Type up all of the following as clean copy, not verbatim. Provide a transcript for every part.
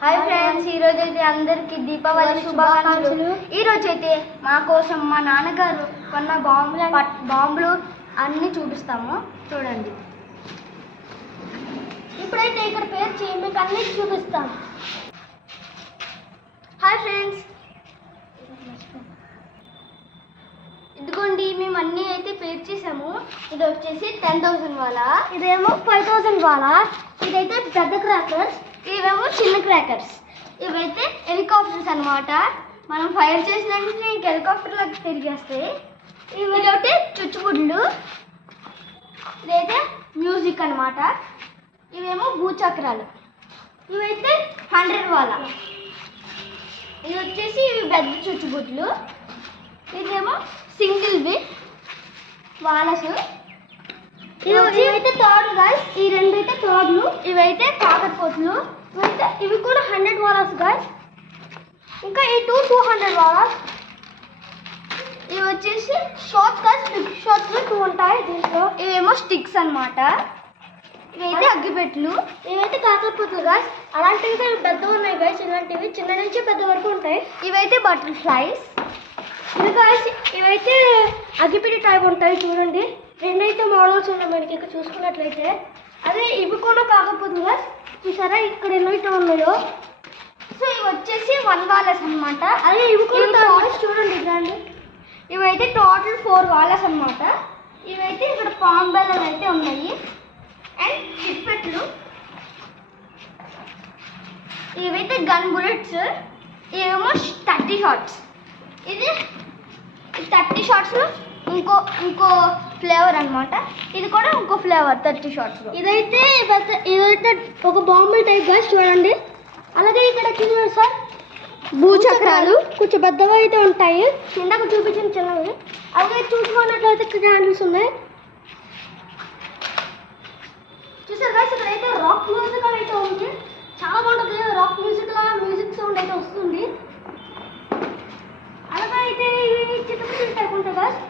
Hi friends, ఈరోజు అయితే అందరికీ దీపావళి శుభాకాంక్షలు. ఈరోజు అయితే మా కోసం మా నాన్నగారు కొన్న బాంబులు అన్నీ చూపిస్తాము, చూడండి. ఇప్పుడైతే ఇక్కడ పేర్చి మీకు అన్నీ చూపిస్తాం. హాయ్ ఫ్రెండ్స్, ఇదిగోండి మేము అన్నీ అయితే పేర్చేసాము. ఇది వచ్చేసి 10,000 వాలా, ఇదేమో 5,000 వాలా, ఇదైతే పెద్ద క్రాకర్స్, ఇవేమో చిన్న క్రాకర్స్. ఇవైతే హెలికాప్టర్స్ అన్నమాట. మనం ఫైర్ చేసినట్టు హెలికాప్టర్ లాగా తిరిగేస్తాయి. ఇదైతే చుచ్చుబుడ్లు, ఇదైతే మ్యూజిక్ అన్నమాట. ఇవేమో భూచక్రాలు, ఇవైతే 100 వాలా. ఇది వచ్చేసి ఇవి పెద్ద చుచ్చుబుడ్లు. ఇదేమో సింగిల్ బిట్ వాలసు. ఇవైతే తోడు గాయస్, ఈ రెండు అయితే తోడులు. ఇవైతే కాకరపోతులు. ఇవి కూడా 100 వాలాస్ గాయస్. ఇంకా ఈ 200 వాలాస్. ఇవి వచ్చేసి షార్ట్ గాయస్, బిగ్ షార్ట్స్ 2 ఉంటాయి దీంట్లో. ఇవేమో స్టిక్స్ అన్నమాట. ఇవైతే అగ్గిపెట్లు. ఇవైతే కాకరపోతులు గాయస్. అలాంటివి పెద్దవి ఉన్నాయి గాయస్. ఇలాంటివి చిన్న నుంచి పెద్ద వరకు ఉంటాయి. ఇవైతే బటర్ఫ్లైస్. ఇది గాయస్, ఇవైతే అగ్గిపెట్టి టైప్ ఉంటాయి చూడండి. రెండైతే మోడల్స్ ఉన్నాయి మనకి ఇక్కడ చూసుకున్నట్లయితే. అదే ఇవి కూడా కాకపోతే గాయస్, చూసారా ఇక్కడ ఎన్నైతే ఉన్నాయో. సో ఇవి వచ్చేసి 1 వాలస్ అన్నమాట. అదే ఇవి కూడా చూడండి ఇలాంటి. ఇవైతే టోటల్ 4 వాలస్ అన్నమాట. ఇవైతే ఇక్కడ పామ్ బెల్లలు అయితే ఉన్నాయి అండ్ చిట్పెట్లు. ఇవైతే గన్ బుల్లెట్స్. ఇవేమో 30 షాట్స్. ఇది 30 షాట్స్లో ఇంకో ఫ్లేవర్ అన్నమాట. ఇది కూడా ఇంకో ఫ్లేవర్ 30 షాట్స్లో. ఇదైతే ఒక బాంబు టైప్ గా చూడండి. అలాగే ఇక్కడ చూడండి సార్, భూచక్రాలు కొంచెం పెద్దగా అయితే ఉంటాయి. కిందకు చూపించిన చిన్నవి. అలాగే చూసుకున్నట్లయితే క్యాండిల్స్ ఉన్నాయి. చూసారు గాయస్, ఇక్కడ అయితే రాక్ మ్యూజిక్ అయితే ఉంది. చాలా బాగుంటుంది. రాక్ మ్యూజిక్ సౌండ్ అయితే వస్తుంది. అలాగే అయితే ఇవి చిన్న టైప్ ఉంటాయి గాయస్.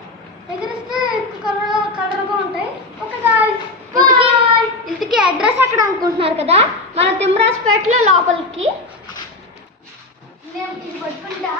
ఎగిరిస్తే కలర్గా ఉంటాయి. ఓకే గాయస్, ఇంతకీ అడ్రస్ ఎక్కడ అనుకుంటున్నారు కదా, మన తిమ్మరాజపేటలో లోపలికి. మేము ఇది పట్టుకుంటా